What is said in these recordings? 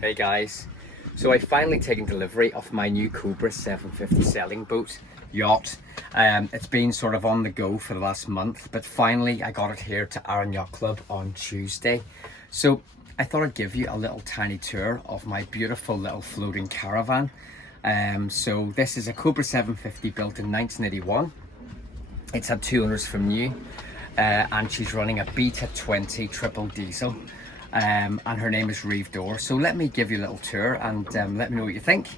Hey guys, so I finally taken delivery of my new Cobra 750 sailing boat yacht. It's been sort of on the go for the last month, but finally I got it here to Aaron Yacht Club on Tuesday. So I thought I'd give you a little tiny tour of my beautiful little floating caravan. So this is a Cobra 750 built in 1981. It's had two owners from new, and she's running a Beta 20 triple diesel. And her name is V-berth. So let me give you a little tour and let me know what you think.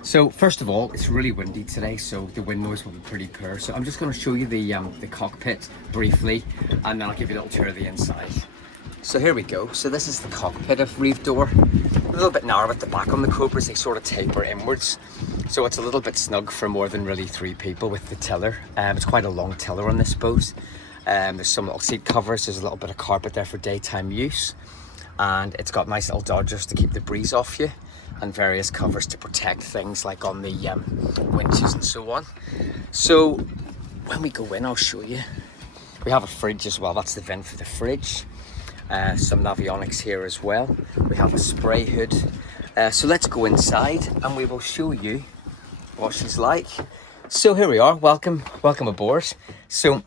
So first of all, it's really windy today, so the wind noise will be pretty poor. So I'm just going to show you the cockpit briefly, and then I'll give you a little tour of the inside. So here we go. So this is the cockpit of V-berth. A little bit narrow at the back on the Cobras, they sort of taper inwards. So it's a little bit snug for more than really three people with the tiller. It's quite a long tiller on this boat. There's some little seat covers, there's a little bit of carpet there for daytime use. And it's got nice little dodgers to keep the breeze off you, and various covers to protect things like on the winches and so on. So when we go in, I'll show you. We have a fridge as well, that's the vent for the fridge. Some navionics here as well. We have a spray hood. So let's go inside and we will show you what she's like. So here we are, welcome aboard. So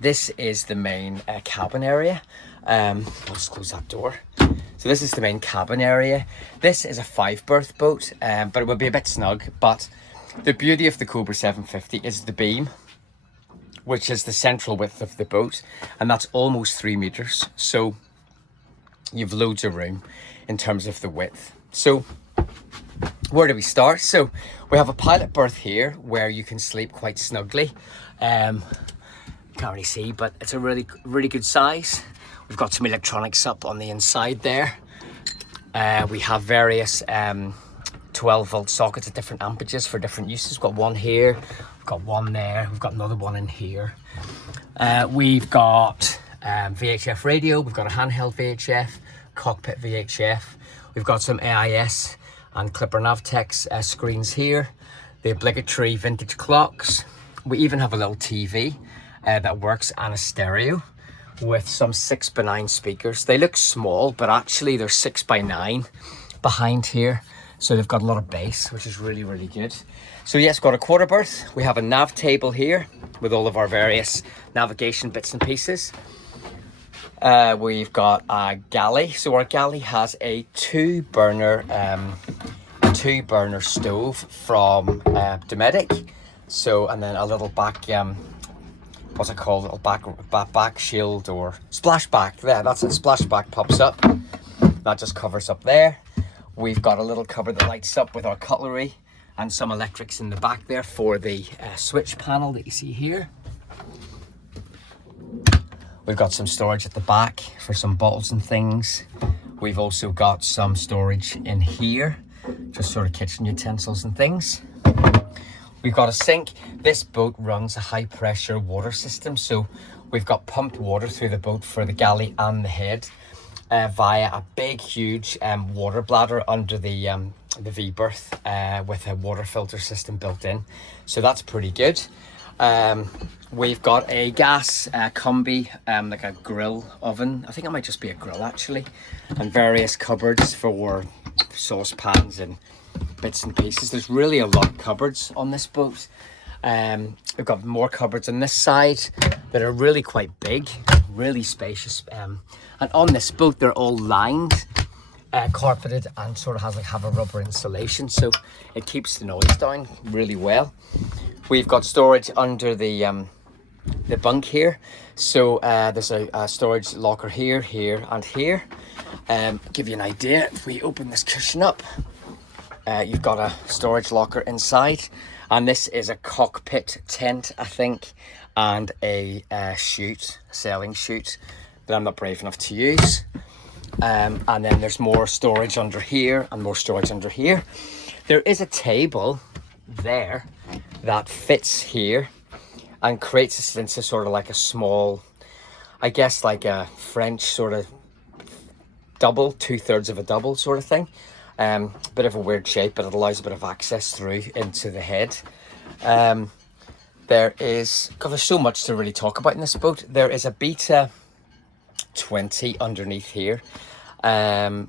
this is the main cabin area. I'll just close that door. So this is the main cabin area. This is a 5-berth boat, but it will be a bit snug. But the beauty of the Cobra 750 is the beam, which is the central width of the boat, and that's almost 3 meters. So you've loads of room in terms of the width. So where do we start? So we have a pilot berth here where you can sleep quite snugly. Can't really see, but it's a really good size. We've got some electronics up on the inside there. We have various 12-volt sockets at different amperages for different uses. We've got one here, we've got one there, we've got another one in here. We've got VHF radio, we've got a handheld VHF, cockpit VHF. We've got some AIS and Clipper Navtex screens here. The obligatory vintage clocks. We even have a little TV that works, and a stereo with some 6x9 speakers. They look small, but actually they're 6x9 behind here. So they've got a lot of bass, which is really good. So yes, got a quarter berth. We have a nav table here with all of our various navigation bits and pieces. We've got a galley. So our galley has a two burner stove from Dometic. So, and then a little back, what's it called? A little back shield or splashback. There, that's it. Splashback pops up. That just covers up there. We've got a little cupboard that lights up with our cutlery and some electrics in the back there for the switch panel that you see here. We've got some storage at the back for some bottles and things. We've also got some storage in here, just sort of kitchen utensils and things. We've got a sink. This boat runs a high pressure water system, so we've got pumped water through the boat for the galley and the head via a big huge water bladder under the V-berth with a water filter system built in, so that's pretty good. We've got a gas combi, like a grill oven. I think it might just be a grill actually, and various cupboards for saucepans and bits and pieces. There's really a lot of cupboards on this boat. We've got more cupboards on this side that are really quite big, really spacious. And on this boat, they're all lined, carpeted, and sort of have a rubber insulation, so it keeps the noise down really well. We've got storage under the bunk here. So there's a storage locker here, here, and here. Give you an idea, if we open this cushion up, you've got a storage locker inside, and this is a cockpit tent, I think, and a sailing chute that I'm not brave enough to use. And then there's more storage under here and more storage under here. There is a table there that fits here and creates a sense of sort of like a small, I guess like a French sort of double, 2/3 of a double sort of thing. Bit of a weird shape, but it allows a bit of access through into the head. There's so much to really talk about in this boat. There is a Beta 20 underneath here,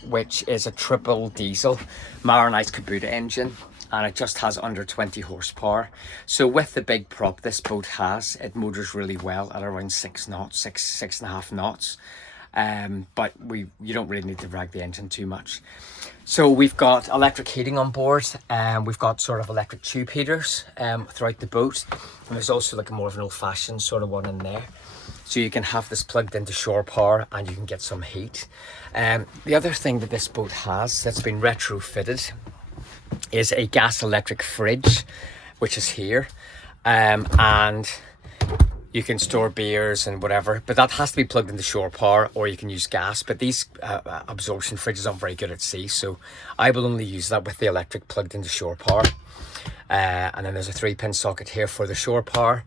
which is a triple diesel Marinized Cobra engine, and it just has under 20 horsepower. So with the big prop this boat has, it motors really well at around 6 knots, six and a half knots. But you don't really need to drag the engine too much. So we've got electric heating on board, and we've got sort of electric tube heaters throughout the boat, and there's also like a more of an old-fashioned sort of one in there. So you can have this plugged into shore power and you can get some heat. The other thing that this boat has that's been retrofitted is a gas electric fridge, which is here, and you can store beers and whatever, but that has to be plugged into shore power, or you can use gas. But these absorption fridges aren't very good at sea, so I will only use that with the electric plugged into shore power. And then there's a 3-pin socket here for the shore power.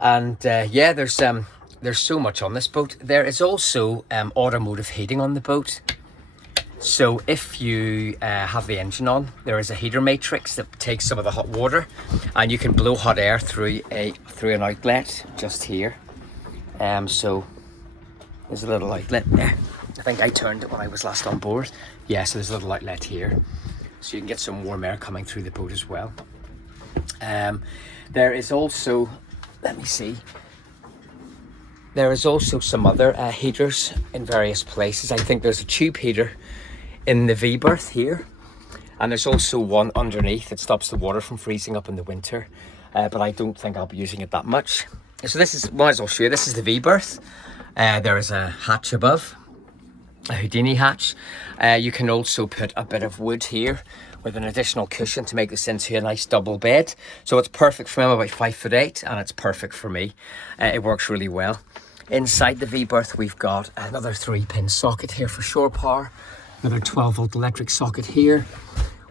And yeah, there's so much on this boat. There is also automotive heating on the boat. So if you have the engine on, there is a heater matrix that takes some of the hot water, and you can blow hot air through an outlet just here. So there's a little outlet there. I think I turned it when I was last on board. Yeah, so there's a little outlet here, so you can get some warm air coming through the boat as well. There is also, let me see. There is also some other heaters in various places. I think there's a tube heater in the V-berth here, and there's also one underneath that stops the water from freezing up in the winter, but I don't think I'll be using it that much. So this is, might as well show you, this is the V-berth. There is a hatch above, a Houdini hatch. You can also put a bit of wood here with an additional cushion to make this into a nice double bed. So it's perfect for me. I'm about 5'8", and it's perfect for me. It works really well. Inside the V-berth, we've got another 3-pin socket here for shore power. Another 12-volt electric socket here.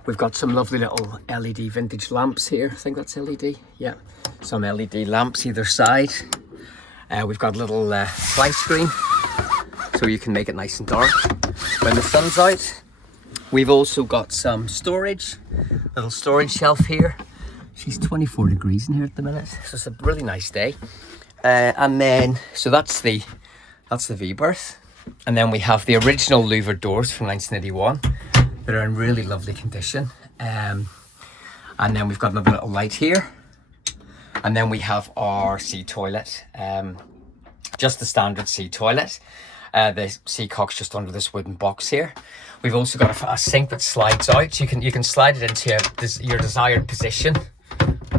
We've got some lovely little LED vintage lamps here. I think that's LED. Yeah, some LED lamps either side. We've got a little fly screen, so you can make it nice and dark when the sun's out. We've also got some storage, little storage shelf here. She's 24 degrees in here at the minute, so it's a really nice day. And then, so that's the V-berth. And then we have the original louvered doors from 1981 that are in really lovely condition. And then we've got another little light here. And then we have our sea toilet, just the standard sea toilet. The sea cock's just under this wooden box here. We've also got a sink that slides out. You can slide it into your desired position.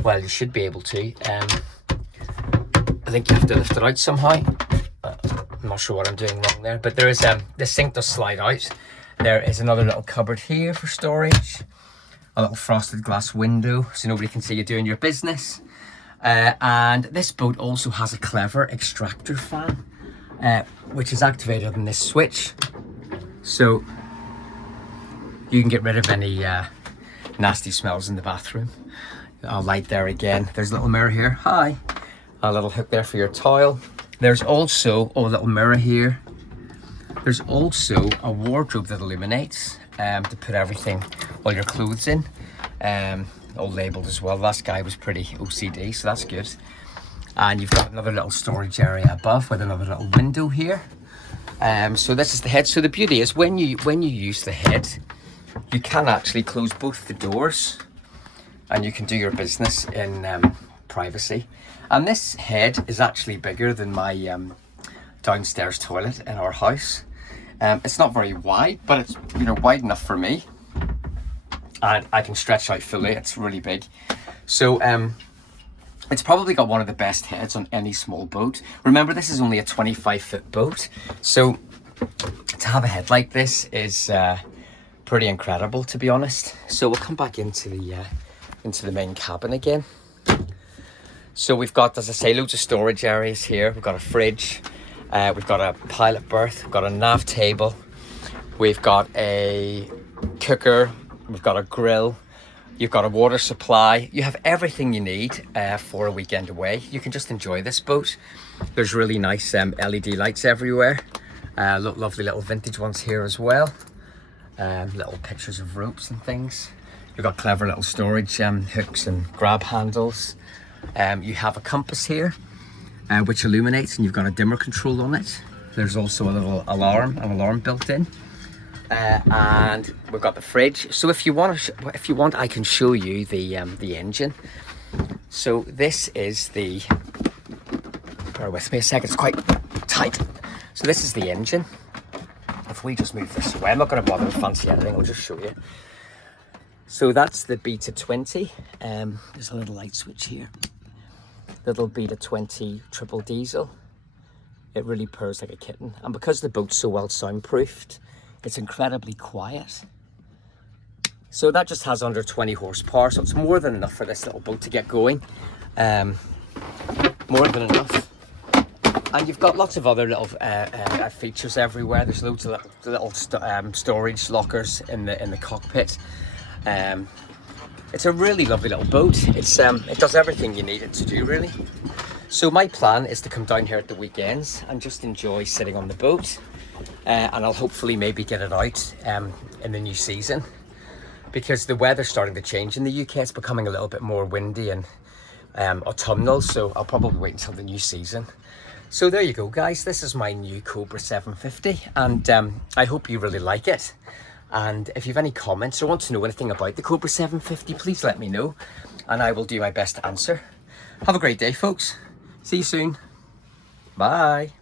Well, you should be able to. I think you have to lift it out somehow. I'm not sure what I'm doing wrong there, but there is the sink does slide out. There is another little cupboard here for storage, a little frosted glass window so nobody can see you doing your business. And this boat also has a clever extractor fan, which is activated on this switch, so you can get rid of any nasty smells in the bathroom. I'll light there again. There's a little mirror here. Hi. A little hook there for your towel. There's also a little mirror here. There's also a wardrobe that illuminates to put everything, all your clothes in, all labelled as well. Last guy was pretty OCD, so that's good. And you've got another little storage area above with another little window here. So this is the head. So the beauty is when you use the head, you can actually close both the doors, and you can do your business in privacy. And this head is actually bigger than my downstairs toilet in our house. It's not very wide, but it's wide enough for me, and I can stretch out fully. It's really big. So it's probably got one of the best heads on any small boat. Remember, this is only a 25-foot boat, so to have a head like this is pretty incredible, to be honest. So we'll come back into the main cabin again. So we've got, as I say, loads of storage areas here. We've got a fridge, we've got a pilot berth, we've got a nav table, we've got a cooker, we've got a grill, you've got a water supply. You have everything you need for a weekend away. You can just enjoy this boat. There's really nice LED lights everywhere. Lovely little vintage ones here as well. Little pictures of ropes and things. You've got clever little storage hooks and grab handles. You have a compass here, which illuminates, and you've got a dimmer control on it. There's also a little an alarm built in. And we've got the fridge. So if you want, I can show you the engine. So this is the, bear with me a second, it's quite tight. So this is the engine. If we just move this away, I'm not going to bother with fancy editing, I'll just show you. So that's the Beta 20. There's a little light switch here. Little Beta 20 triple diesel. It really purrs like a kitten. And because the boat's so well soundproofed, it's incredibly quiet. So that just has under 20 horsepower, so it's more than enough for this little boat to get going. More than enough. And you've got lots of other little features everywhere. There's loads of little storage lockers in the cockpit. It's a really lovely little boat. It does everything you need it to do, really. So my plan is to come down here at the weekends and just enjoy sitting on the boat. And I'll hopefully maybe get it out in the new season, because the weather's starting to change in the UK. It's becoming a little bit more windy and autumnal, so I'll probably wait until the new season. So there you go, guys. This is my new Cobra 750, and I hope you really like it. And if you have any comments or want to know anything about the Cobra 750, please let me know, and I will do my best to answer. Have a great day, folks. See you soon. Bye.